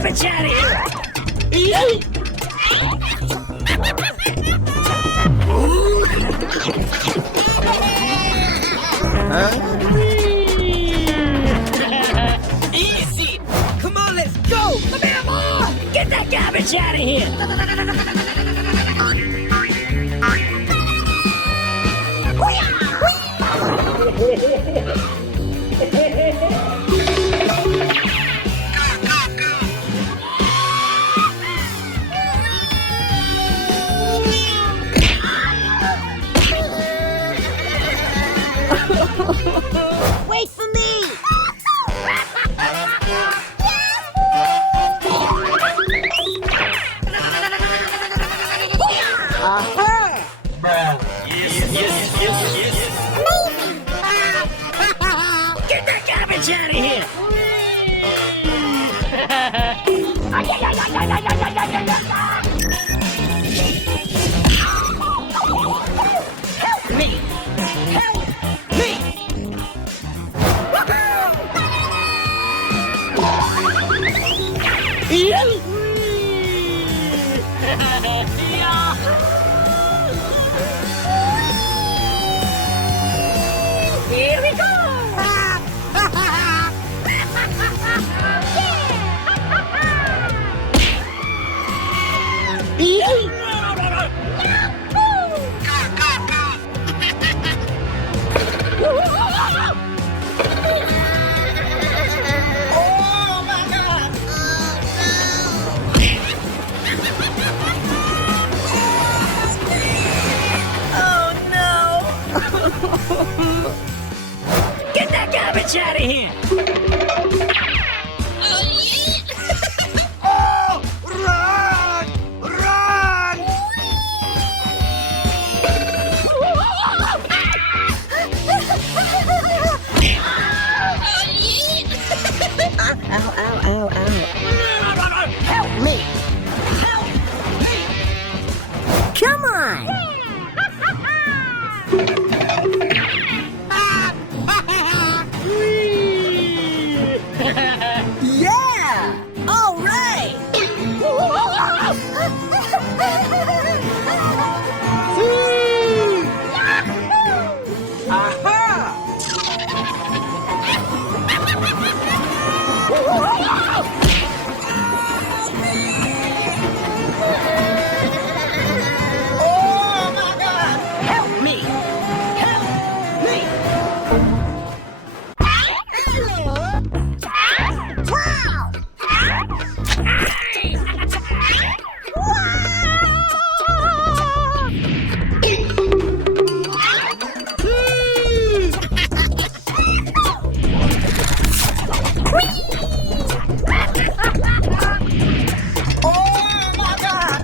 garbage out of here! Easy! Come on, let's go! Come here, Mom! Get that garbage out of here! Wait for me! Get that garbage out of here! Help me! Help me! Here we go! Oh my God! Oh no! Get that garbage out of here! Oh! Run! Run! Ow, ow, ow, ow. Help me! Come on! Yeah! All right! Oh my God! Help me! Help me! Wow! Oh my God!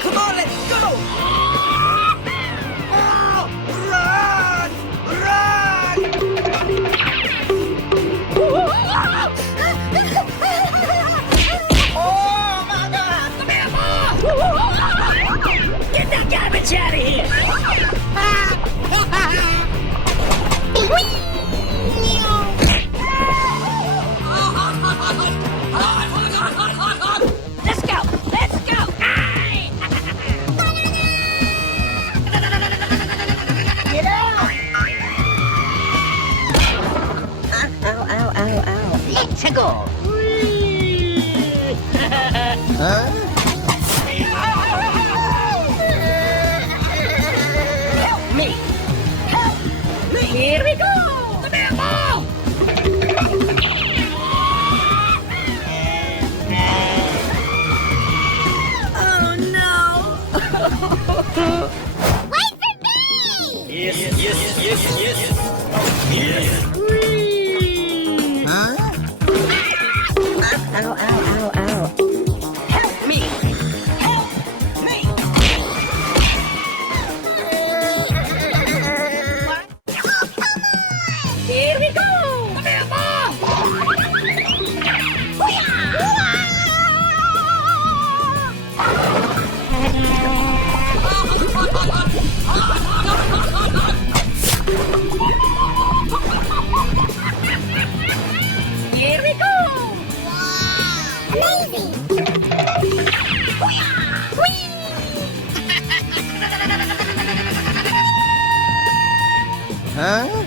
Come on, let's go! Oh, run! Run! Oh my God! Get that garbage out of here! Let's go! Let's go! Get out! Ow, ow, ow, ow. Let's go! Huh? Help me! Help me! Here we go! Come here, Mom! Oh no! Wait for me! Yes, yes, yes, yes! Yes! Huh? Ow, ow, ow, ow. Help me! Help me! Here we go! Come here, Mom! Come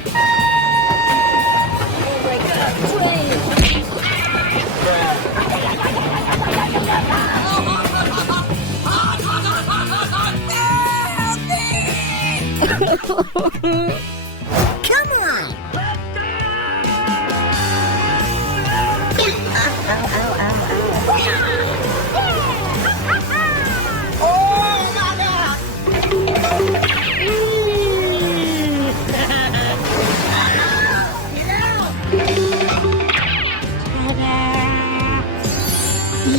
on!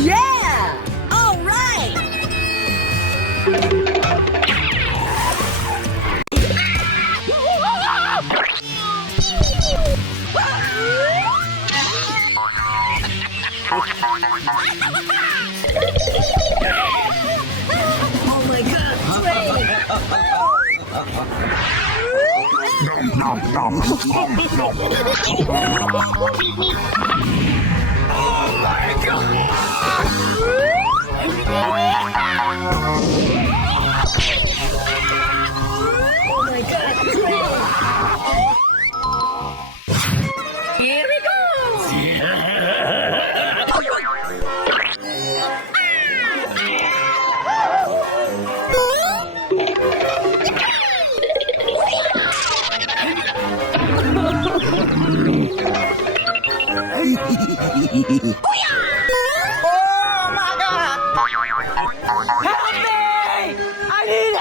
Yeah! All right! Oh my god, Trey! Oh my god, Trey! Here we go! Oh my god! Help me! I need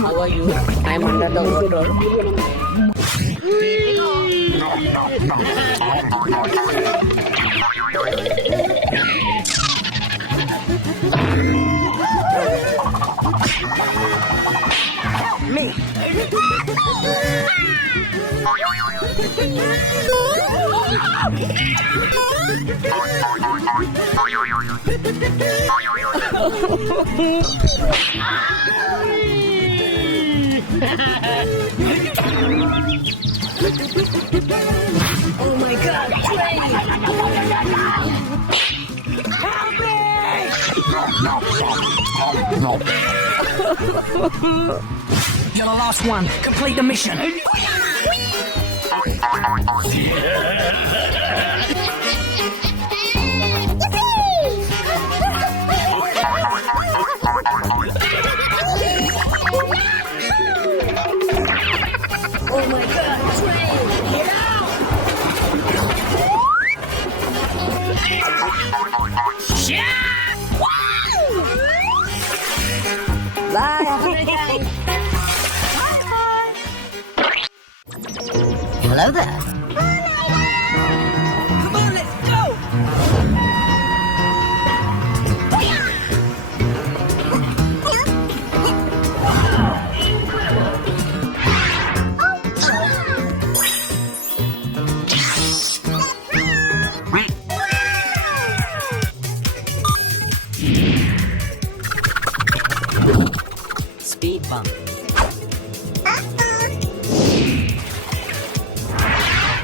How are you? I'm under the water. me! Oh my god, Trey! Help me! You're the last one. Complete the mission. Oh my god, Trey! Get out! Bye, have a great day! Hello there. Come on, let's go! Speed bump.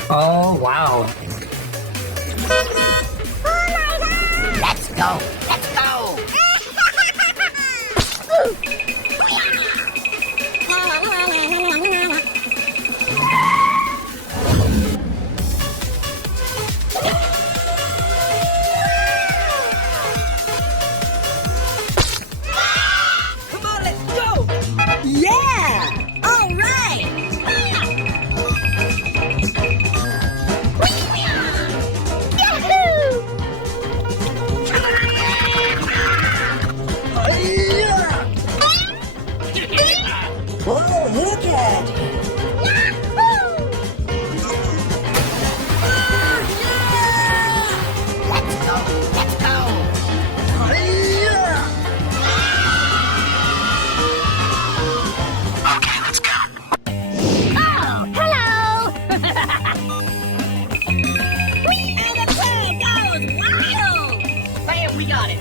Oh, wow. Let's go. Let's go! Come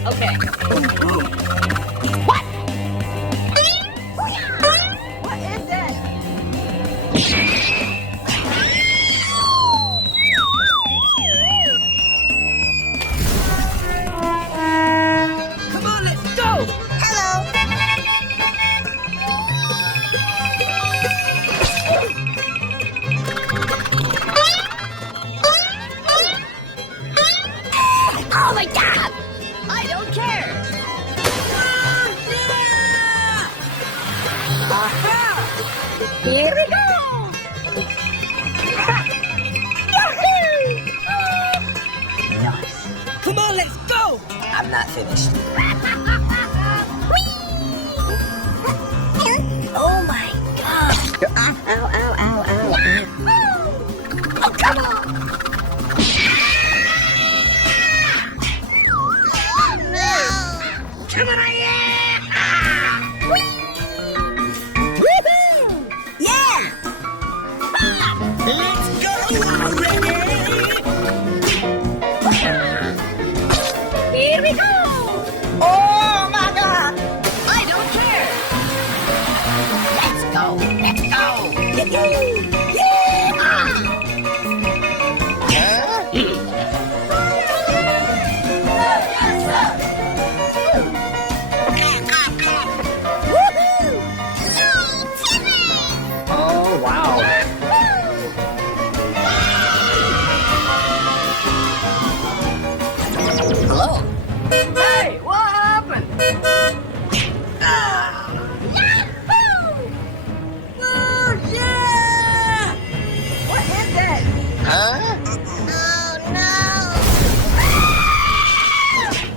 Okay. What? What is that? Come on, let's go! Hello. Oh my god! I don't care! Aha! Here we go! Nice. Come on, let's go! I'm not finished. Oh my god. Ow, ow, ow, ow, ow. Oh, come on! Come on, yeah! Woohoo! Yeah. Let's go already! Here we go! Oh my god! I don't care! Let's go! Let's go! Yeah! Oh wow! Hello!